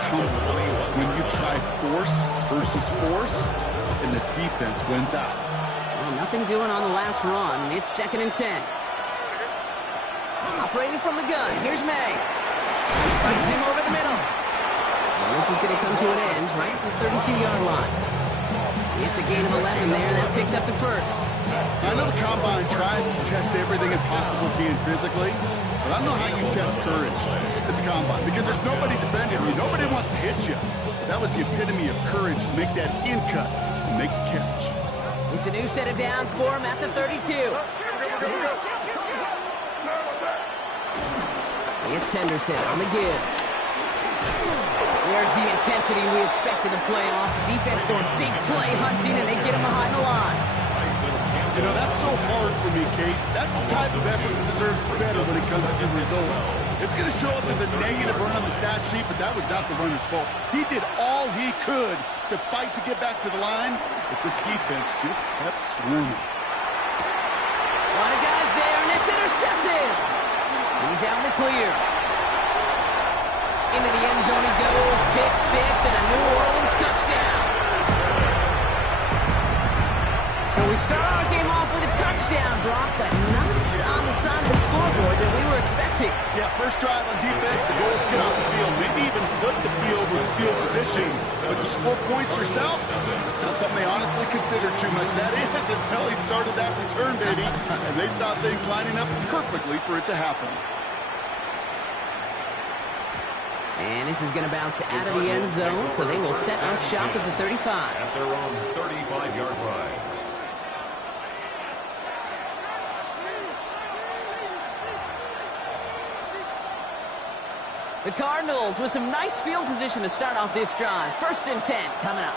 is humbling when you try force versus force, and the defense wins out. Well, nothing doing on the last run. It's 2nd and 10. Operating from the gun. Here's May. Runs him over the middle. Well, this is going to come to an end right at the 32-yard line. It's a gain of 11 there. That picks up the first. I know the Combine tries to test everything it possibly can physically, but I don't know how you test courage at the Combine because there's nobody defending you. Nobody wants to hit you. That was the epitome of courage to make that in cut and make the catch. It's a new set of downs for him at the 32. It's Henderson on the give. There's the intensity we expected in the playoffs. The defense going big play hunting, and they get him behind the line. You know, that's so hard for me, Kate. That's the type of effort that deserves better when it comes to results. It's going to show up as a negative run on the stat sheet, but that was not the runner's fault. He did all he could to fight to get back to the line, but this defense just kept swarming. A lot of guys there, and it's intercepted. He's out in the clear. Into the end zone he goes, pick six, and a New Orleans touchdown. So we start our game off with a touchdown, Brock, but not on the side of the scoreboard that we were expecting. Yeah, first drive on defense, the goal is to get off the field, maybe even flip the field with field position. But to score points yourself, it's not something they honestly consider too much. That is until he started that return, baby, and they saw things lining up perfectly for it to happen. And this is going to bounce out of the end zone, so they will set up shop at the 35. At their own 35-yard line. The Cardinals with some nice field position to start off this drive. 1st and 10 coming up.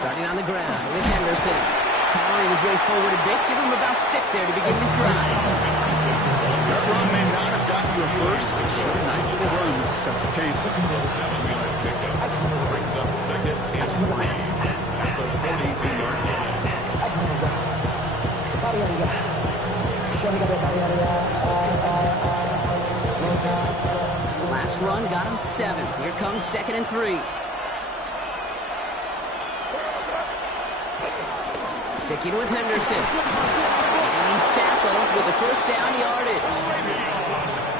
Starting on the ground with Henderson. Powering his way forward a bit. Give him about 6 there to begin this drive. That run may not have gotten you a first, but sure, nice little run to set the table. 7-yard pickup brings up 2nd and 3 at the 42-yard line. Last run got him 7. Here comes 2nd and 3. Sticking with Henderson. And he's tackled with the first down yardage.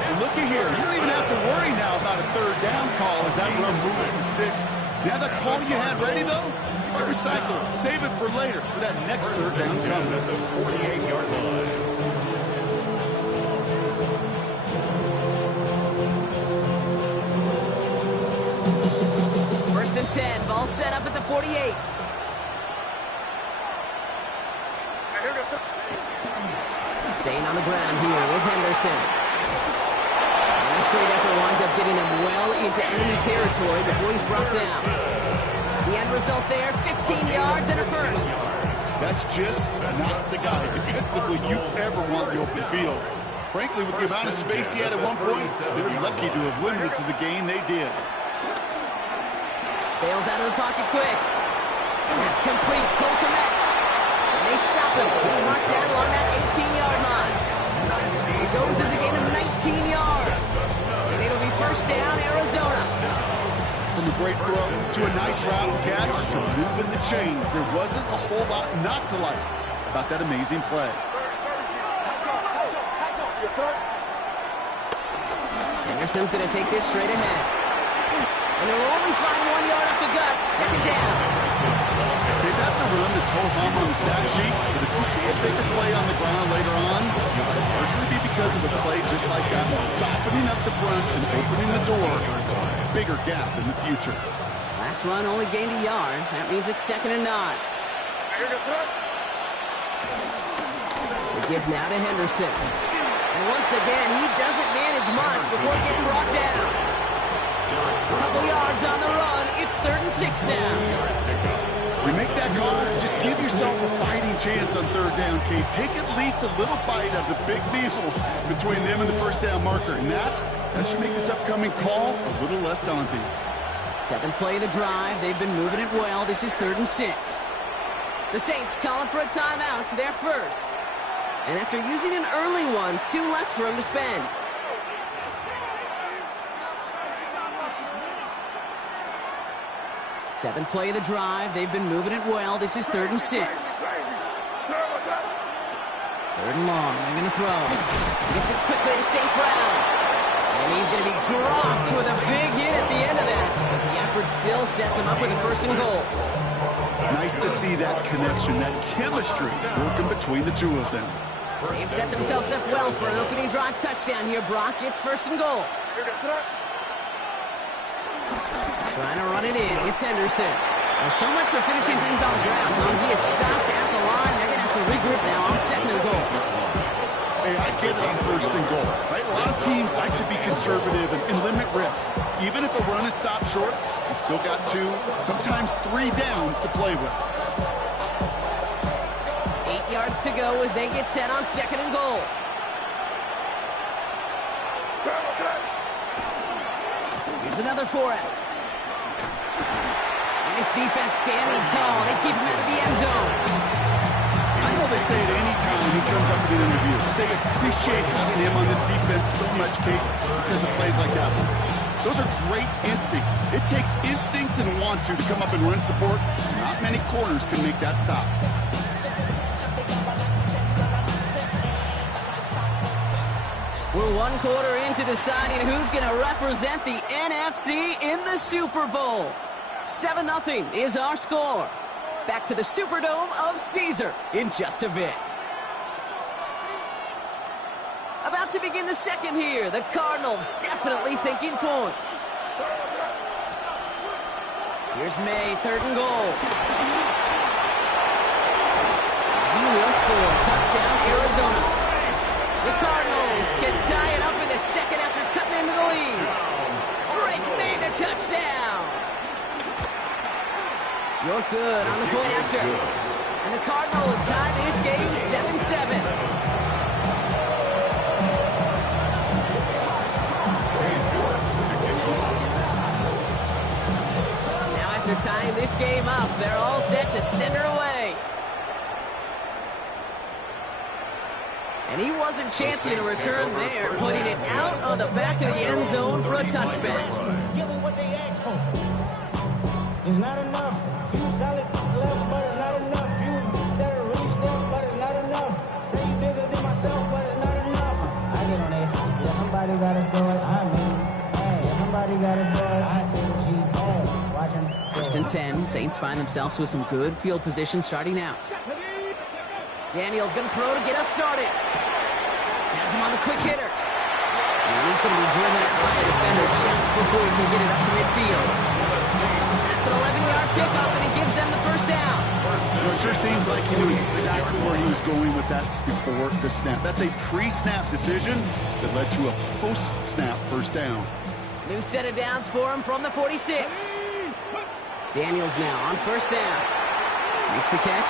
And looky here, you don't even have to worry now about a 3rd down call as that run moves the sticks. Now that call you had ready, though, you can recycle it. Save it for later for that next 3rd down coming. At the 48-yard line. First and 10, ball set up at the 48. Staying on the ground here with Henderson. And this great effort winds up getting him well into enemy territory before he's brought down. The end result there, 15 yards and a first. That's just not the guy defensively you ever want in the open field. Frankly, with the amount of space he had at one point, they'd be lucky to have limited to the gain they did. Bails out of the pocket quick. That's complete. Cole Kmet. And they stop him. He's marked down along that 18-yard line. It goes as a gain of 19 yards. And it'll be first down, Arizona. From a great throw to a nice route catch to moving the chains, there wasn't a whole lot not to like about that amazing play. Henderson's going to take this straight ahead. And they'll only find 1 yard up the gut. 2nd down. Okay, that's a run that's ho-hum on the stat sheet, but if you see a bigger play on the ground later on, it might largely be because of a play just like that one, softening up the front and opening the door. Bigger gap in the future. Last run only gained a yard. That means it's 2nd and 9. The give now to Henderson. And once again, he doesn't manage much before getting brought down. A couple yards on the run. It's 3rd and 6 now. You make that call to just give yourself a fighting chance on 3rd down, Kate. Take at least a little bite of the big meal between them and the first down marker. And that should make this upcoming call a little less daunting. 7th play of the drive. They've been moving it well. This is 3rd and 6. The Saints calling for a timeout, so they're first. And after using an early one, 2 left for him to spend. Seventh play of the drive. They've been moving it well. This is 3rd and 6. 3rd and long. They're going to throw. Gets it quickly to St. Brown. And he's going to be dropped with a big hit at the end of that. But the effort still sets him up with a 1st and goal. Nice to see that connection, that chemistry working between the two of them. They've set themselves up well for an opening drive touchdown here, Brock. It's 1st and goal. Trying to run it in. It's Henderson. Well, so much for finishing things on the ground. He is stopped at the line. They're going to have to regroup now on 2nd and goal. Hey, I get it on 1st and goal, right? A lot of teams like to be conservative and limit risk. Even if a run is stopped short, you still got 2, sometimes 3 downs to play with. 8 yards to go as they get set on 2nd and goal. Here's another for him. And his defense standing tall. They keep him out of the end zone. I know they say it any time he comes up to an interview. They appreciate having him on this defense so much, Kate, because of plays like that one. Those are great instincts. It takes instincts and want to come up and run support. Not many corners can make that stop. We're 1 quarter into deciding who's going to represent the NFC in the Super Bowl. 7-0 is our score. Back to the Superdome of Caesar in just a bit. About to begin the second here. The Cardinals definitely thinking points. Here's May, 3rd and goal. He will score. Touchdown, Arizona. The Cardinals can tie it up in the second after cutting into the lead. Drake made the touchdown. You're good on the point after. And the Cardinals tie this game 7-7. Now after tying this game up, they're all set to send her away. And he wasn't chancing a return there, putting it out of the back of the end zone for a touchback. Give them what they asked for. It's not enough. Few solid left, but it's not enough. You better reach them, but it's not enough. Say you bigger than myself, but it's not enough. I get on it. Yeah, somebody gotta do it. I mean, hey, somebody gotta do it. I take a G. Hey, watch him. 1st and 10. Saints find themselves with some good field position starting out. Daniels going to throw to get us started. Has him on the quick hitter. And he's going to be driven out by a defender just before he can get it up to midfield. That's an 11-yard pickup, and it gives them the 1st down. It sure seems like he knew exactly where he was going with that before the snap. That's a pre-snap decision that led to a post-snap 1st down. New set of downs for him from the 46. Daniels now on 1st down. Makes the catch.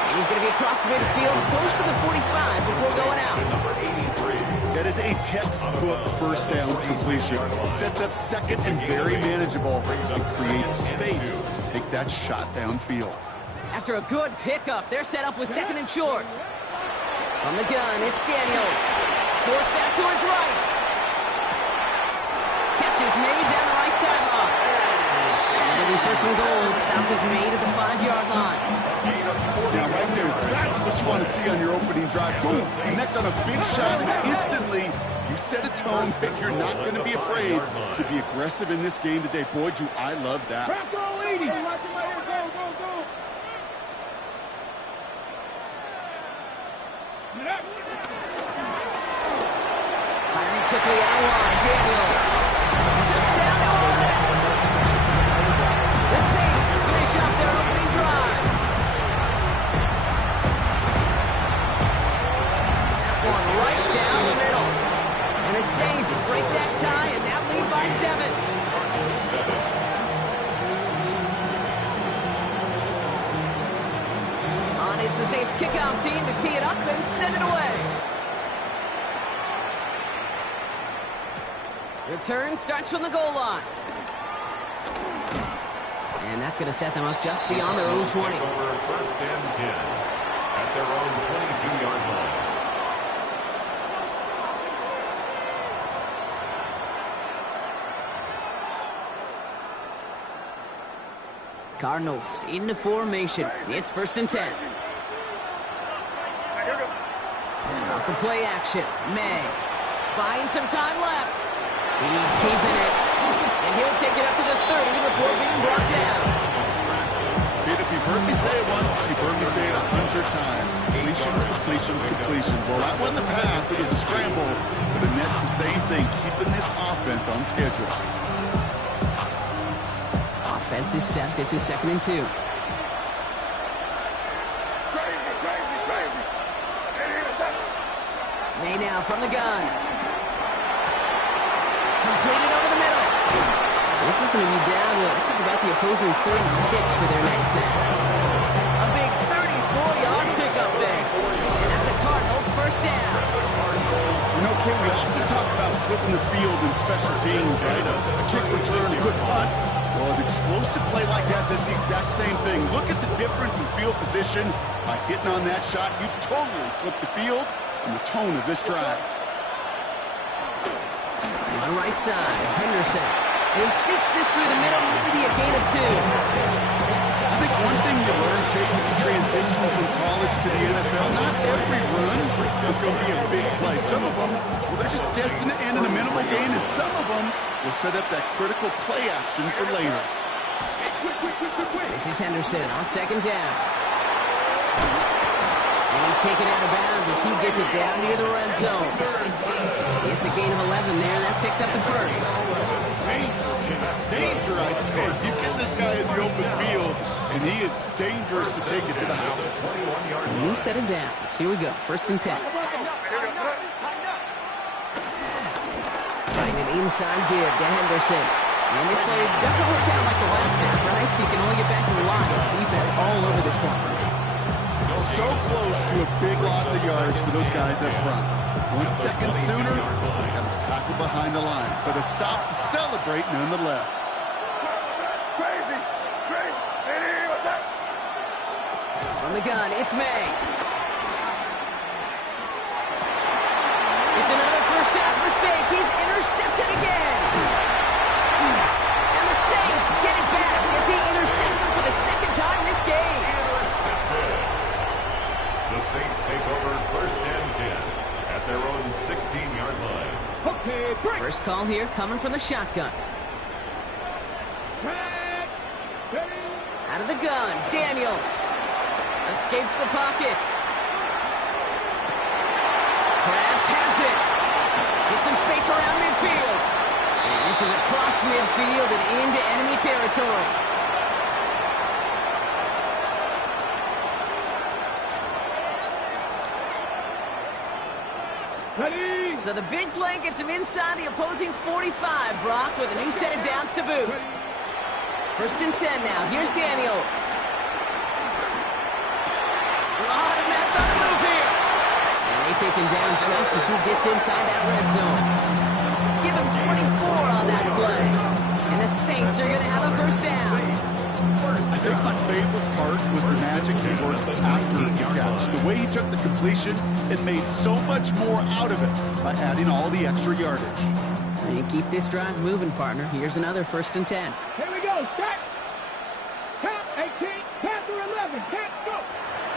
And he's going to be across midfield, close to the 45 before going out. That is a textbook 1st down completion. Sets up 2nd and very manageable and creates space to take that shot downfield. After a good pickup, they're set up with 2nd and short. From the gun, it's Daniels. Forced back to his right. Catch is made down the right sideline. And it'll be 1st and goal. Stop was made at the 5-yard line. Now, right there, that's what you want to see on your opening drive. Boom, connect on a big shot, and instantly you set a tone that you're not going to be afraid to be aggressive in this game today. Boy, do I love that. Firing quickly out wide, Daniels. Touchdown, New Orleans. The Saints finish up their opening drive. One right down the middle. And the Saints break that tie and now lead by 7. On is the Saints kickoff team to tee it up and send it away. Return starts from the goal line. And that's going to set them up just beyond their own 20. 1st and 10 at their own 22-yard line. Cardinals into formation. It's 1st and 10. Off the play action. May. Buying some time left. He's keeping it. And he'll take it up to the 30 before being brought down. Kid, if you've heard me say it once, you've heard me say it 100 times. Completions, completions, completions. Well, that wasn't a pass. It was a scramble. But the Nets, the same thing, keeping this offense on schedule. Offense is set. This is 2nd and 2. May now from the gun. Completed over the middle. This is going to be down to, looks like about the opposing 36 for their next snap. A big 34-yard pickup there. And that's a Cardinals 1st down. You know, Kid, we often talk about flipping the field in special teams, right? A kick return, a good punt. Well, an explosive play like that does the exact same thing. Look at the difference in field position. By hitting on that shot, you've totally flipped the field and the tone of this drive. On the right side, Henderson. And he sneaks this through the middle, maybe a gain of 2. I think one thing you learn, Kate, with the transition from college to the NFL, not every run is going to be a big play. Some of them, well, they're just destined to end in a minimal gain, and some of them will set up that critical play action for later. This is Henderson on 2nd down. And he's taken out of bounds as he gets it down near the red zone. It's a gain of 11 there, and that picks up the 1st. Danger, I say. You get this guy in the open field, and he is dangerous to take it to the house. So a new set of downs. Here we go, 1st and 10. Find an inside give to Henderson. And this play doesn't work out like the last snap, right? So you can only get back to the line. Defense all over this one. So close to a big loss of yards for those guys up front. 1 second sooner, they got a tackle behind the line. But a stop to celebrate nonetheless. From the gun, it's May. It's another first half mistake. He's intercepted again. And the Saints get it back as he intercepts him for the 2nd time this game. The Saints take over 1st and 10 at their own 16-yard line. Okay, break. First call here coming from the shotgun. Out of the gun, Daniels. Escapes the pocket. Kraft has it. Gets some space around midfield. And this is across midfield and into enemy territory. So the big play gets him inside the opposing 45, Brock, with a new set of downs to boot. 1st and 10 now. Here's Daniels. A lot of mess on the move here. And they take him down just as he gets inside that red zone. Give him 24 on that play. And the Saints are going to have a 1st down. I think my favorite part was the magic he worked after the catch. The way he took the completion and made so much more out of it by adding all the extra yardage. And keep this drive moving, partner. Here's another 1st and 10. Here we go. Set. Count 18. Count to 11. Count go.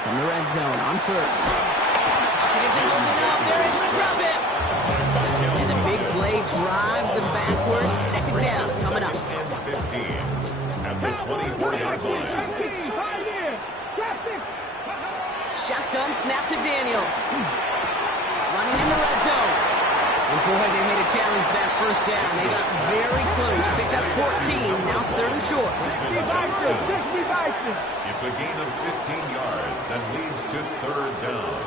From the red zone on 1st. It isn't holding up. They're able to drop it. And the big play drives them backwards. 2nd down coming up. And 15 at the 24-yard line. Shotgun snap to Daniels. Running in the red zone. And boy, they made a challenge that 1st down. They got very close. Picked up 14. Now it's 3rd and short. It's a gain of 15 yards and leads to 3rd down.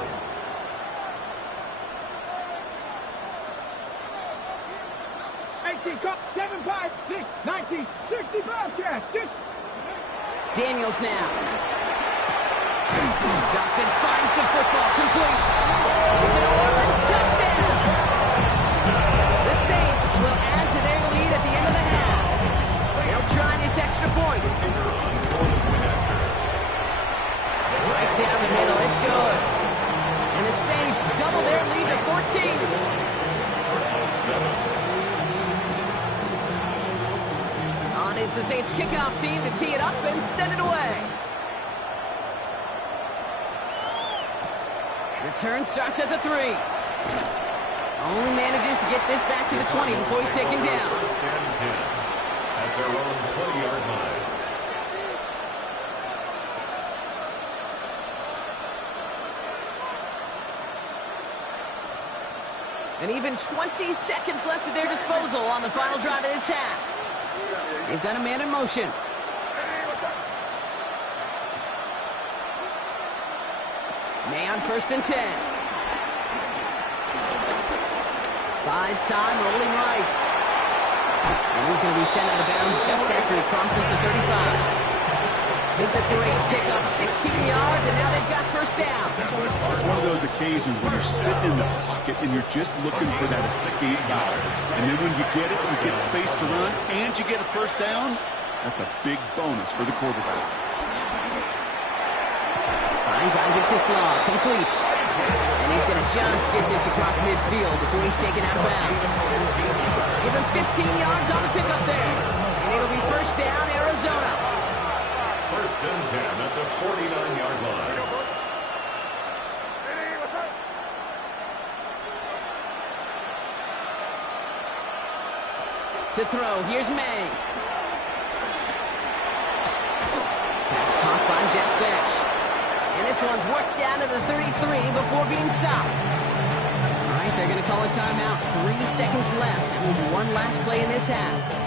Daniels now. Johnson finds the football, complete. It's an Orleans touchdown. The Saints will add to their lead at the end of the half. They'll try this extra point. Right down the middle, it's good. And the Saints double their lead to 14. On is the Saints kickoff team to tee it up and send it away. Return starts at the 3. Only manages to get this back to the 20 before he's taken down. First and 10 at their own 20-yard line. And even 20 seconds left at their disposal on the final drive of this half. They've got a man in motion. May on first and 10. Buys time, rolling right. And he's going to be sent out of bounds just after he crosses the 35. It's a great pickup, 16 yards, and now they've got first down. It's one of those occasions when you're sitting in the pocket and you're just looking for that escape valve. And then when you get it, you get space to run, and you get a first down, that's a big bonus for the quarterback. Finds Isaac Tisslaw, complete. And he's going to just get this across midfield before he's taken out of bounds. Give him 15 yards on the pickup there. And it'll be first down, Arizona. First and 10 at the 49-yard line. To throw, here's May. Pass caught by Jack Bech. And this one's worked down to the 33 before being stopped. All right, they're going to call a timeout. 3 seconds left. That means one last play in this half.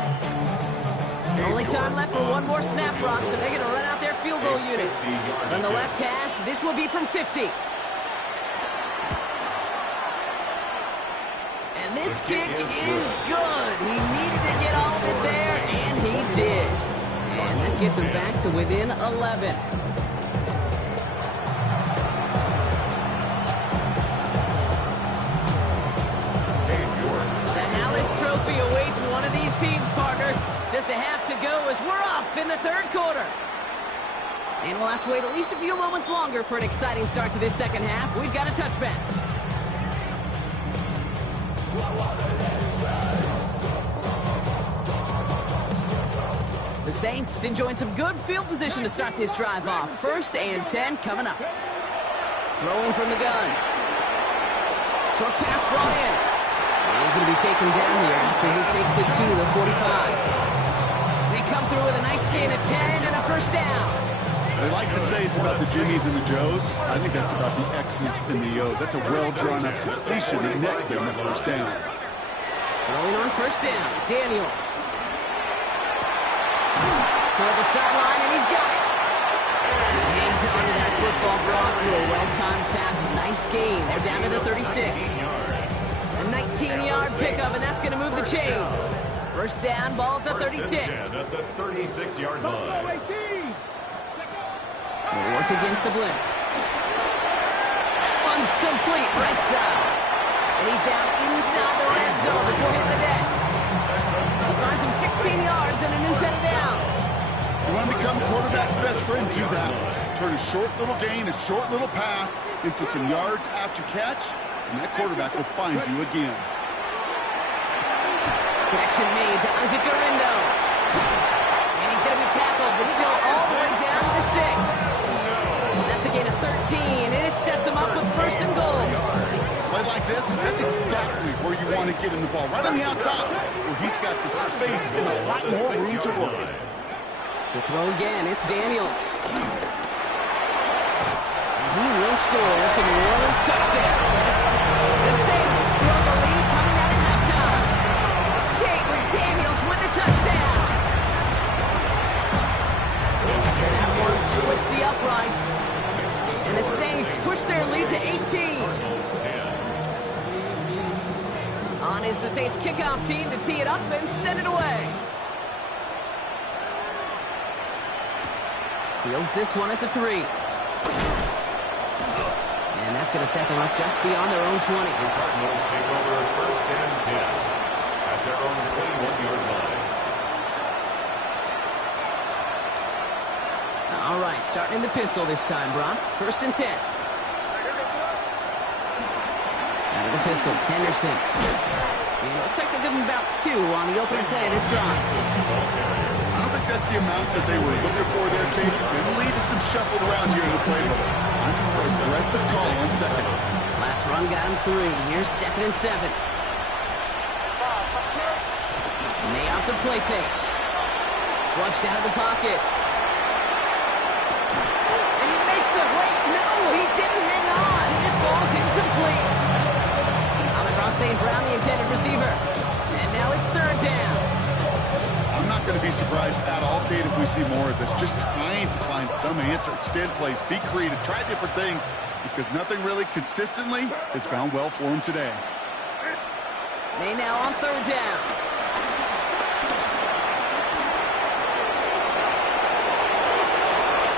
Only time left for one more snap, Brock, so they're going to run out their field goal unit. On the left hash, this will be from 50. And this kick is good. He needed to get all of it there, and he did. And that gets him back to within 11. The Hallis Trophy awaits one of these teams, partner. Just a half to go as we're off in the third quarter. And we'll have to wait at least a few moments longer for an exciting start to this second half. We've got a touchback. The Saints enjoying some good field position to start this drive off. First and 10 coming up. Throwing from the gun. Short pass brought in. And he's going to be taken down here after he takes it to the 45. Come through with a nice gain of 10 and a first down. They like to say it's about the Jimmies and the Joes. I think that's about the X's and the O's. That's a well-drawn up completion that nets them a first down. Rolling on first down, Daniels. Toward the sideline, and he's got it. He hangs on to that football, Brock, through a well-timed tackle. Nice gain. They're down to the 36. A 19-yard pickup, and that's going to move the chains. First down, ball at the 36. At the 36-yard line. We'll work against the blitz. That one's complete, right side. And he's down inside the red zone before hitting the deck. He finds him 16 yards and a new set of downs. You want to become a quarterback's best friend, do that. Turn a short little gain, a short little pass into some yards after catch, and that quarterback will find you again. Connection made to Isaac Garindo. And he's going to be tackled, but still all the way down to the 6. That's a gain of 13, and it sets him up with first and goal. Play like this, that's exactly where you want to get in the ball. Right on the outside, where he's got the space and a lot more room to work. To throw again, it's Daniels. He will score. It's a New Orleans touchdown. The Saints throw the lead coming out at halftime. Jaden Daniels with the touchdown. That one splits the uprights. And the Saints push their lead to 18. On is the Saints kickoff team to tee it up and send it away. Fields this one at the 3. And that's going to set them up just beyond their own 20. The Cardinals take over first and 10 at their own 21-yard line. All right, starting in the pistol this time, Brock. First and 10. Out of the pistol, Henderson. And it looks like they'll give him about 2 on the opening play of this drive. I don't don't think that's the amount that they were looking for there, Kate. It will lead to some shuffled around here in the playbook. I'm for an aggressive call on second. Last run got him 3. Here's 2nd and 7. May off the play fake. Flushed out of the pocket. And he makes the wait. No, he didn't hang on. It falls incomplete. Amon-Ra St. Brown, the intended receiver. And now it's 3rd down. I'm not going to be surprised at all, Kate, if we see more of this. Just trying to find some answer, extend plays, be creative, try different things, because nothing really consistently has gone well for him today. May now on 3rd down.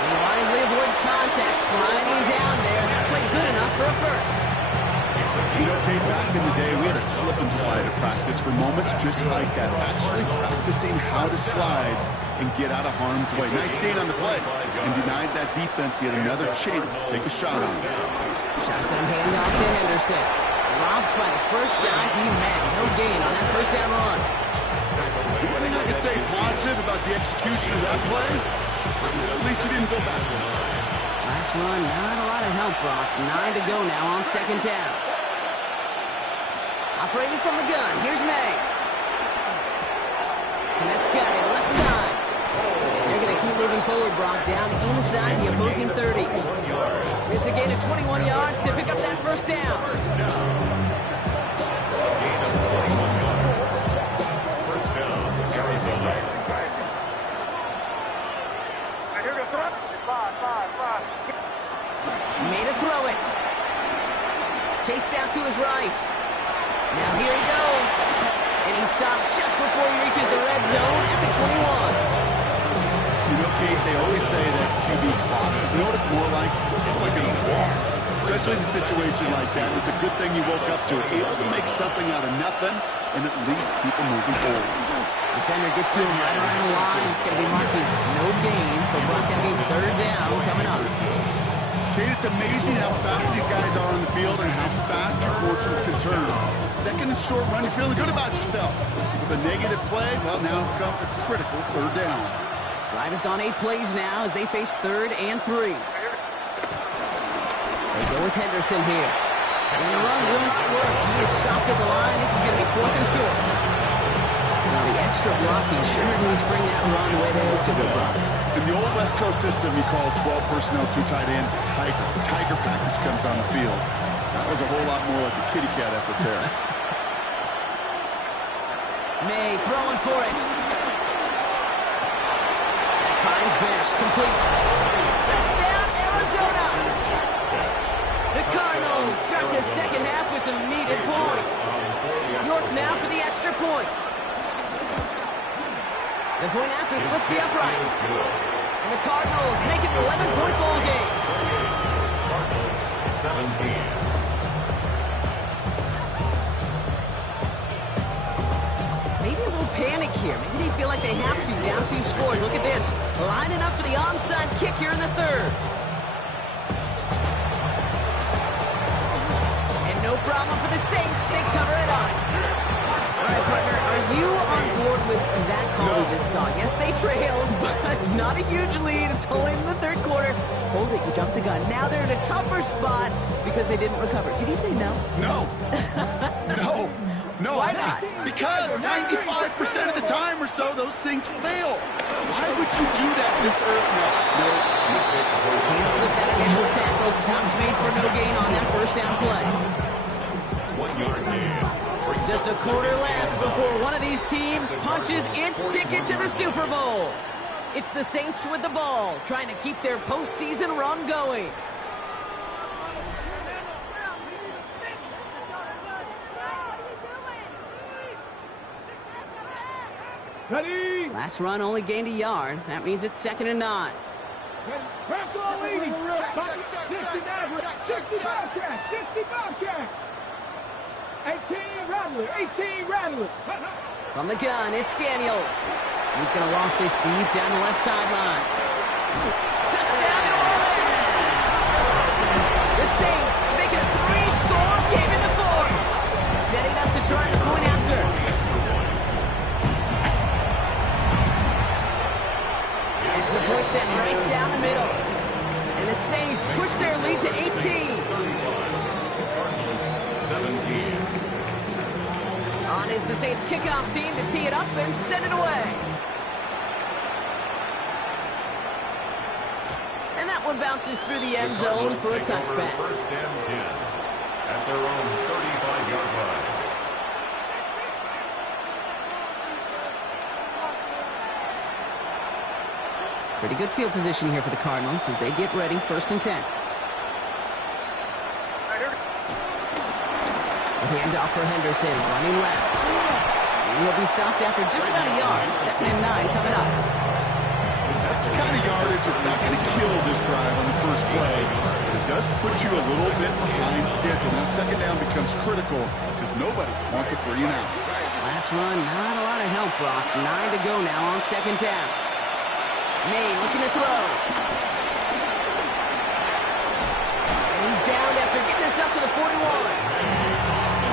He wisely avoids contact, sliding down there. That played good enough for a first. You know, Kate, back in the day, we had a slip and slide at practice for moments just like that. Actually practicing how to slide and get out of harm's way. Nice gain on the play. And denied that defense yet another chance to take a shot on him. Shotgun handoff to Henderson. Dropped by the first guy he met. No gain on that first down run. The only thing I can say positive about the execution of that play is at least he didn't go backwards. Last run, not a lot of help, Brock. 9 to go now on 2nd down. Operating from the gun, here's May. Komet's got it, left side. And they're going to keep moving forward, Brock, down inside the opposing 30. It's a gain of 21 yards to pick up that first down. First down, Arizona. Made a throw it. Chased out to his right. Now here he goes. And he stopped just before he reaches the red zone at the 21. You know, Kate, they always say that QB clock. You know what it's more like? It's like an alarm. Especially in a situation like that. It's a good thing you woke up to it. Able to make something out of nothing and at least keep them moving forward. Defender gets to him right around the line. It's going to be marked as no gain. So Brock, that means 3rd down coming up. Kate, it's amazing how fast these guys are on the field and how fast your fortunes can turn. 2nd and short run, you're feeling good about yourself. With a negative play, well, now comes a critical 3rd down. Drive has gone 8 plays now as they face 3rd and 3. They go with Henderson here. And the run will not work. He is stopped at the line. This is going to be 4th and short. Now the extra blocking sure didn't bring that run the way they hoped to go, Brock. In the old West Coast system, you call 12 personnel, 2 tight ends, Tiger. Tiger package comes on the field. That was a whole lot more like a kitty cat effort there. May throwing for it. Finds Bash, complete. Touchdown, Arizona! The Cardinals start the second half with some needed points. York now for the extra point. The point after splits the uprights. And the Cardinals make it an 11-point ball game. Cardinals 17. Maybe a little panic here. Maybe they feel like they have to. Down 2 scores. Look at this. Lining up for the onside kick here in the 3rd. And no problem for the Saints. They cover it up. All right, partner, are you on board with that call we just saw? Yes, they trailed, but it's not a huge lead. It's only in the 3rd quarter. Holding, jumped the gun. Now they're in a tougher spot because they didn't recover. Did he say no? No. No. No. Why not? Because 95% of the time or so, those things fail. Why would you do that this early? No. Can't slip that initial tackle. Stops made for no gain on that first down play. 1 yard gain. Just a quarter left before one of these teams punches its ticket to the Super Bowl. It's the Saints with the ball, trying to keep their postseason run going. Ready? Last run only gained a yard. That means it's 2nd and 9. Press on leading. 60 Bobcat. 18 Rattler. From the gun, it's Daniels. He's going to loft this deep down the left sideline. Touchdown, New Orleans! The Saints make it a 3-score game in the 4th. Setting up to try the point after. sent right down the middle. And the Saints push their lead to 18. 17. On is the Saints kickoff team to tee it up and send it away. And that one bounces through the end zone for a touchback. First and 10 at their own 35-yard line. Pretty good field position here for the Cardinals as they get ready, first and 10. A handoff for Henderson, running left. And he'll be stopped after just about a yard. 2nd and 9 coming up. That's the kind of yardage that's not going to kill this drive on the first play, but it does put you a little bit behind schedule. Now 2nd down becomes critical because nobody wants a 3 and out. Last run, not a lot of help, Brock. 9 to go now on 2nd down. May looking to throw. And he's down after getting this up to the 41.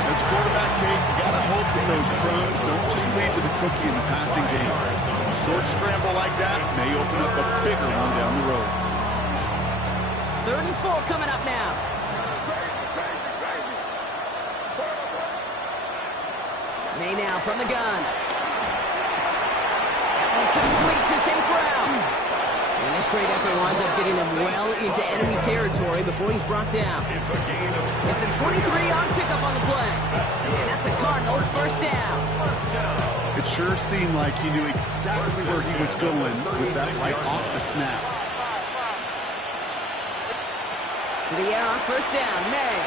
As quarterback, Kate, you got to hope that those crumbs don't just lead to the cookie in the passing game. A short scramble like that may open up a bigger one down the road. 3rd and 4 coming up now. May now from the gun. Complete to St. Brown. And this great effort winds up getting him well into enemy territory before he's brought down. It's a 23-yard pickup on the play. And that's a Cardinals first down. It sure seemed like he knew exactly where he was going with that right off the snap. To the air on first down. May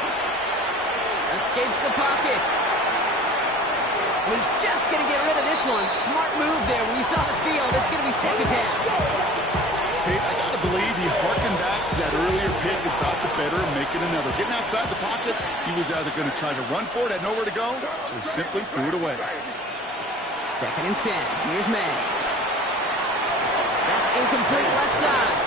escapes the pocket. And he's just going to get rid of this one. Smart move there. When you saw the field, it's going to be 2nd down. Hey, I got to believe he harkened back to that earlier pick and thought the better of making another. Getting outside the pocket, he was either going to try to run for it, had nowhere to go, so he simply threw it away. 2nd and 10. Here's May. That's incomplete left side.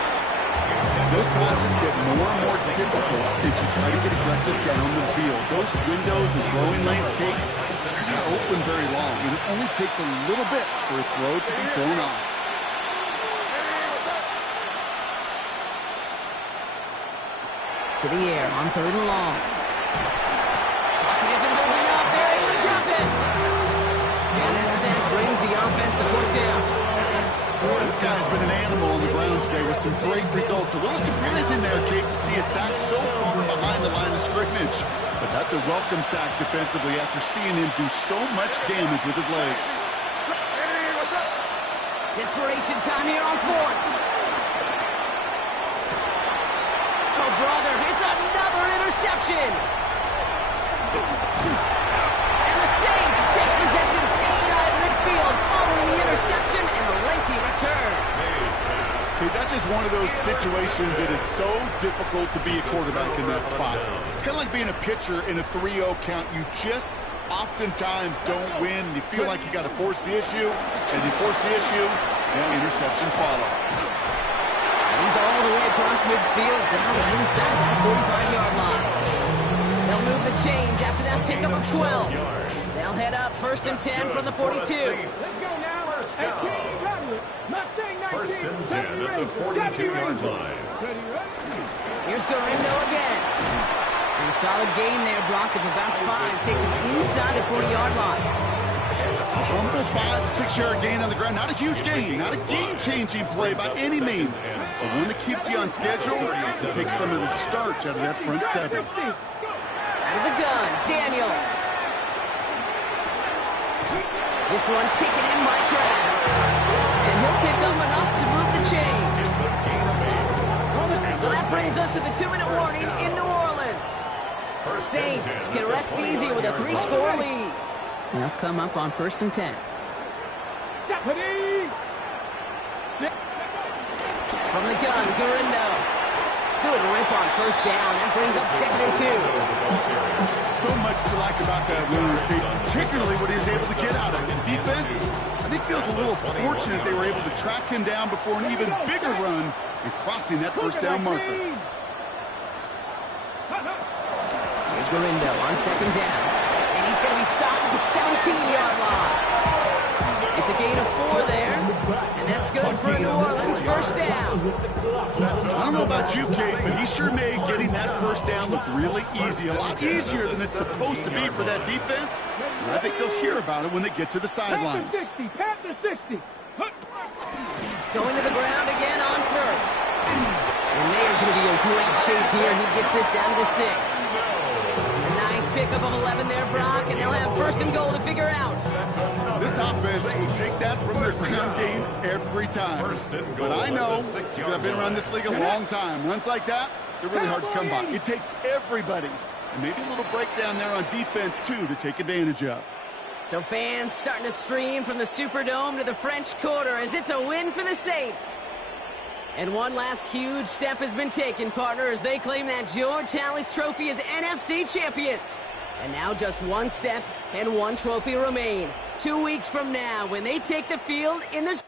Those passes get more and more difficult as you try to get aggressive down the field. Those windows and throwing lanes, Kate, they're not open very long, and it only takes a little bit for a throw to be thrown off. To the air on 3rd and long. Pocket isn't holding up. They're able to drop it. And that sack brings the offense to 4th down. This guy's been an animal on the ground today with some great results. A little surprising there, Kate, to see a sack so far behind the line of scrimmage. But that's a welcome sack defensively after seeing him do so much damage with his legs. Desperation time here on 4th. Oh, brother, it's another interception. And the Saints take possession just shy of midfield following the interception and the lengthy return. Okay, that's just one of those situations that is so difficult to be a quarterback in that spot. It's kind of like being a pitcher in a 3-0 count. You just oftentimes don't win. You feel like you got to force the issue, and you force the issue, and interceptions follow. And he's all the way across midfield down inside that 45-yard line. They'll move the chains after that pickup of 12. They'll head up 1st and 10 from the 42. Let's go now. 18, Rattler. Mustang 19. First and 10 at the 42-yard line. Here's Garindo again. And a solid gain there, Brock, of about 5. Takes him inside the 40-yard line. Humble 5-6-yard gain on the ground. Not a huge gain. Not a game-changing play by any means. But one that keeps you on schedule and takes some of the starch out of that front 7. Out of the gun, Daniels. This one taken in by Crab. And he'll pick up enough to move the chains. So that brings us to the 2-minute warning in New Orleans. Saints can rest easy with a 3-score lead. They'll come up on 1st and 10. From the gun, Garindo. Good rip on 1st down. That brings up 2nd and 2. So much to like about that run, Kate, particularly what he was able to get out of it. The defense, I think, feels a little fortunate they were able to track him down before an even bigger run and crossing that 1st down marker. Here's Garindo on 2nd down. And he's going to be stopped at the 17-yard line. It's a gain of 4 there. And that's That's good for a New Orleans first down. I don't know about you, Kate, but he sure made getting that first down look really easy. A lot easier than it's supposed to be for that defense. And I think they'll hear about it when they get to the sidelines. Panther 60. Going to the ground again on first. And they are going to be in great shape here. He gets this down to 6. A nice pickup of 11 there, Brock, and they'll have first and goal to figure out. This offense will take that from their ground game every time. But I know, because I've been around this league a long time, runs like that, they're really hard to come by. It takes everybody. And maybe a little breakdown there on defense, too, to take advantage of. So fans starting to stream from the Superdome to the French Quarter as it's a win for the Saints. And one last huge step has been taken, partner, as they claim that George Halas Trophy as NFC champions. And now just one step and one trophy remain. 2 weeks from now when they take the field in the